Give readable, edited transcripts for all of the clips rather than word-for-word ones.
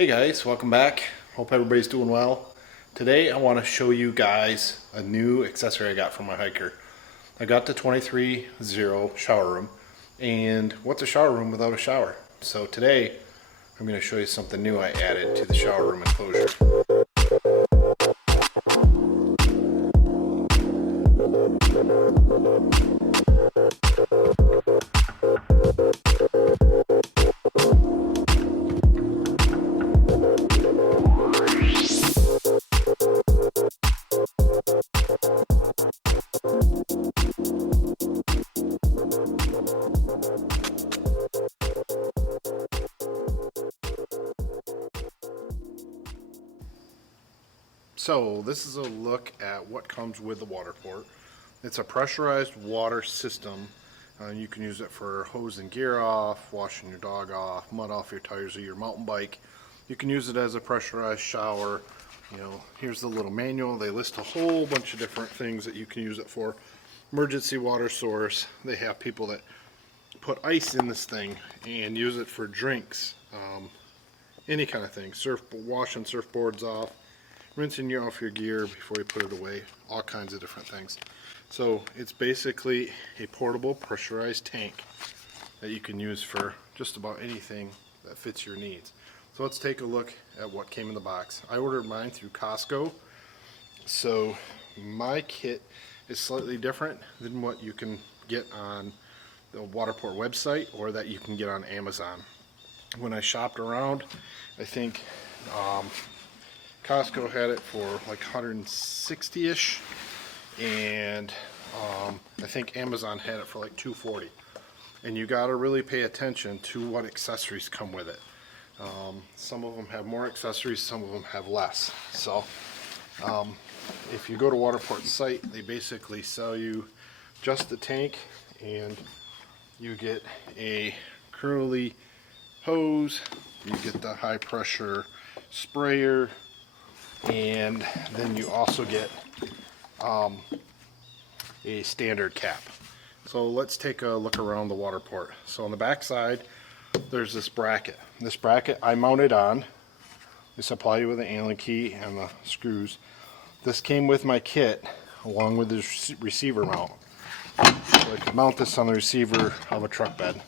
Hey guys, welcome back. Hope everybody's doing well. Today I want to show you guys a new accessory I got from my hiker. I got the 23-0 shower room, and what's a shower room without a shower? So today I'm going to show you something new I added to the shower room enclosure. So this is a look at what comes with the WaterPORT. It's a pressurized water system. You can use it for hosing gear off, washing your dog off, mud off your tires of your mountain bike. You can use it as a pressurized shower. Here's the little manual. They list a whole bunch of different things that you can use it for. Emergency water source. They have people that put ice in this thing and use it for drinks, any kind of thing. Washing surfboards off, rinsing you off your gear before you put it away, all kinds of different things. So it's basically a portable pressurized tank that you can use for just about anything that fits your needs. So let's take a look at what came in the box. I ordered mine through Costco, so my kit is slightly different than what you can get on the WaterPORT website or that you can get on Amazon. When I shopped around, I think Costco had it for like 160-ish, and I think Amazon had it for like 240. And you got to really pay attention to what accessories come with it. Some of them have more accessories, some of them have less. So if you go to WaterPORT's site, they basically sell you just the tank, and you get a curly hose, you get the high pressure sprayer, and then you also get a standard cap. So let's take a look around the WaterPORT. So on the back side, there's this bracket. This bracket I mounted on. They supply you with an Allen key and the screws. This came with my kit along with the receiver mount. So I could mount this on the receiver of a truck bed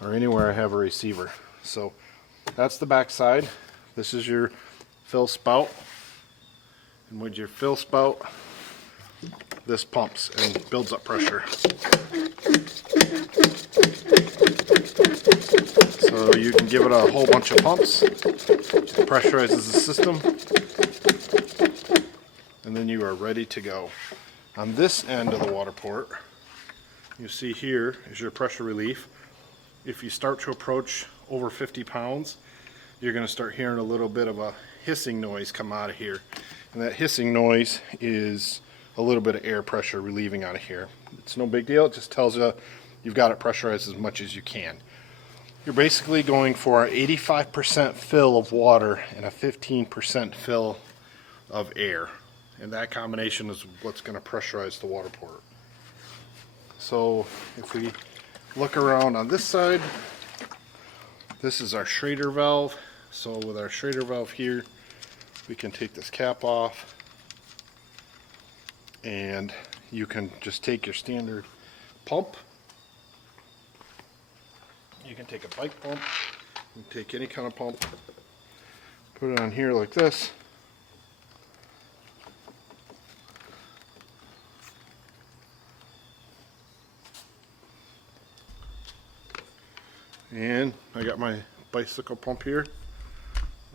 or anywhere I have a receiver. So that's the back side. This is your fill spout, and with your fill spout, this pumps and builds up pressure. So you can give it a whole bunch of pumps. It pressurizes the system, and then you are ready to go. On this end of the WaterPORT, you see here is your pressure relief. If you start to approach over 50 pounds, you're going to start hearing a little bit of a hissing noise come out of here. And that hissing noise is a little bit of air pressure relieving out of here. It's no big deal. It just tells you you've got it pressurized as much as you can. You're basically going for an 85% fill of water and a 15% fill of air. And that combination is what's going to pressurize the WaterPORT. So if we look around on this side, this is our Schrader valve. So with our Schrader valve here, we can take this cap off, and you can just take your standard pump. You can take a bike pump, you can take any kind of pump, put it on here like this, and I got my bicycle pump here,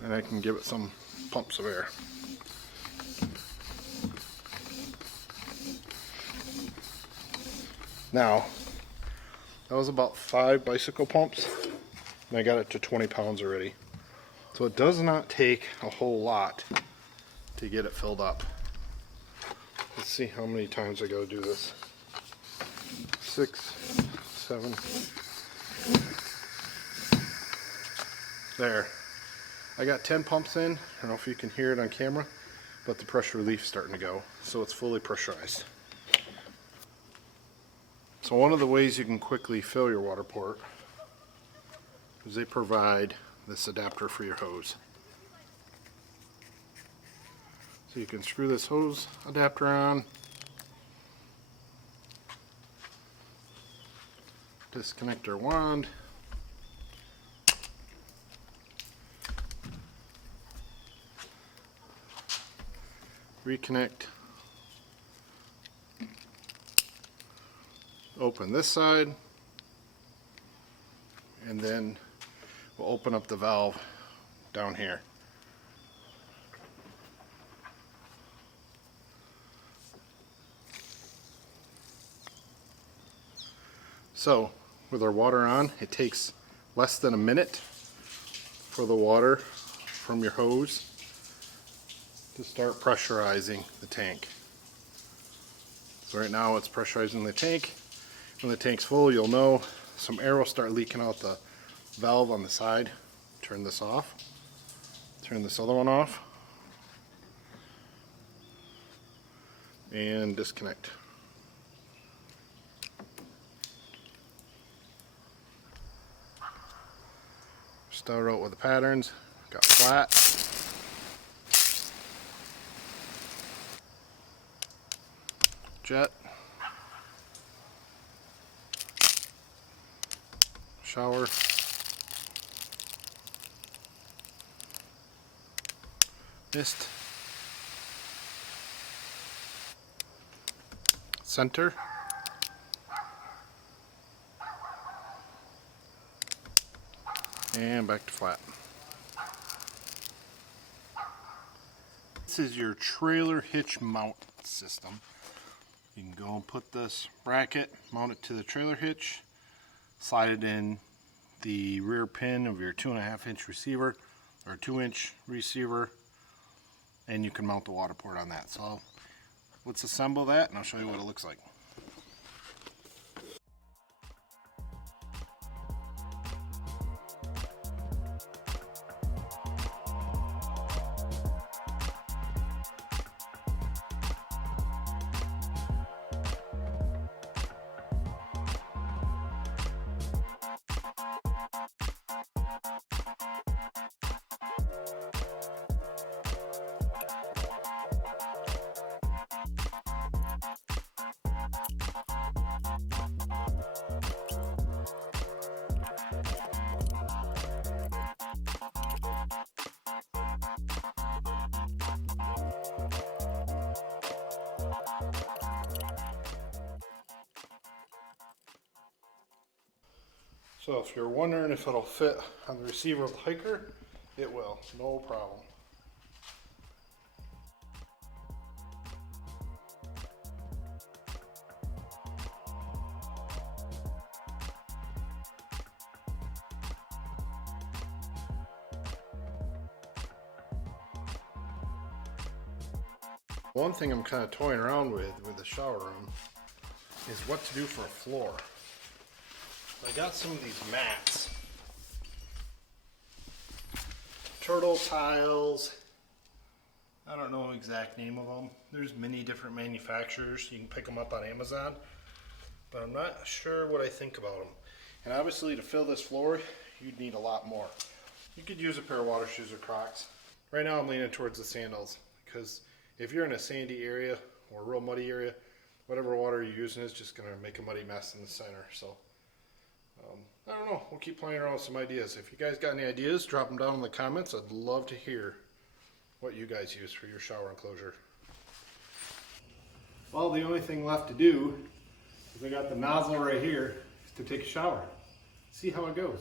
and I can give it some pumps of air. Now, that was about 5 bicycle pumps, and I got it to 20 pounds already. So it does not take a whole lot to get it filled up. Let's see how many times I gotta do this. 6, 7. There. I got 10 pumps in. I don't know if you can hear it on camera, but the pressure relief's starting to go. So it's fully pressurized. So one of the ways you can quickly fill your WaterPORT is they provide this adapter for your hose. So you can screw this hose adapter on, disconnect our wand, reconnect, open this side, and then we'll open up the valve down here. So with our water on, it takes less than a minute for the water from your hose to start pressurizing the tank. So right now it's pressurizing the tank. When the tank's full, you'll know some air will start leaking out the valve on the side. Turn this off. Turn this other one off. And disconnect. Start out with the patterns. Got flat. Jet. Shower. Mist. Center. And back to flat. This is your trailer hitch mount system. You can go and put this bracket, mount it to the trailer hitch, slide it in the rear pin of your 2.5-inch receiver or 2-inch receiver, and you can mount the water port on that. So let's assemble that and I'll show you what it looks like. So if you're wondering if it'll fit on the receiver of the hiker, it will, no problem. One thing I'm kind of toying around with the shower room is what to do for a floor. I got some of these mats, turtle tiles. I don't know the exact name of them. There's many different manufacturers. You can pick them up on Amazon, but I'm not sure what I think about them. And obviously to fill this floor, you'd need a lot more. You could use a pair of water shoes or Crocs. Right now I'm leaning towards the sandals, because if you're in a sandy area or a real muddy area, whatever water you're using is just going to make a muddy mess in the center. So I don't know, we'll keep playing around with some ideas. If you guys got any ideas, drop them down in the comments. I'd love to hear what you guys use for your shower enclosure. Well, the only thing left to do is I got the nozzle right here to take a shower. See how it goes.